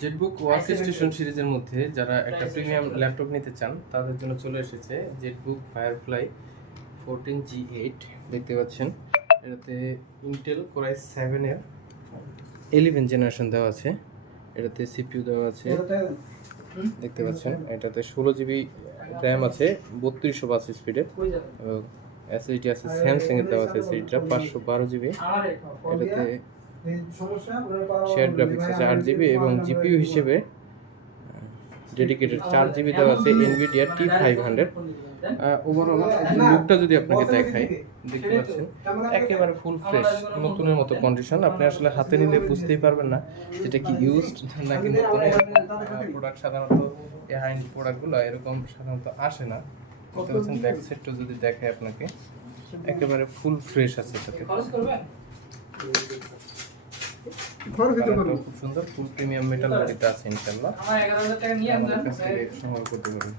Jetbook workstation সিরিজের মধ্যে যারা একটা প্রিমিয়াম ল্যাপটপ নিতে চান তাদের জন্য চলে এসেছে জেটবুক ফায়ারফ্লাই 14G8 দেখতে পাচ্ছেন। এটাতে ইন্টেল কোর i7 এর 11 জেনারেশন দেওয়া আছে। এটাতে সিপিইউ দেওয়া আছে দেখতে পাচ্ছেন। এটাতে 16GB র্যাম আছে, 3205 স্পিডের, এবং এসএসডি আছে স্যামসাং এর দেওয়া আছে, এসএসডিটা 512GB। এটাতে শেয়ার গ্রাফিক্স আছে 8GB এবং জিপিইউ হিসেবে ডেডিকেটেড 4GB দেওয়া আছে এনভিডিয়া T500। ওভারঅল লুকটা যদি আপনাকে দেখাই, দেখতে পাচ্ছেন একেবারে ফুল ফ্রেশ, নতুনের মতো কন্ডিশন। আপনি আসলে হাতে নিলে বুঝতেই পারবেন না যেটা কি ইউজড নাকি নতুন প্রোডাক্ট। সাধারণত এই হাই এন্ড প্রোডাক্টগুলো এরকম সাধারণত আসে না। দেখতে পাচ্ছেন ব্যাক সাইডটা যদি দেখাই আপনাকে, একেবারে ফুল ফ্রেশ আছে। এটাতে খুব সুন্দর ফুল প্রিমিয়াম মেটাল বডিতে আছে ইনশাআল্লাহ। আমার 11,000 টাকা নিয়ে সংগ্রহ করতে পারবেন।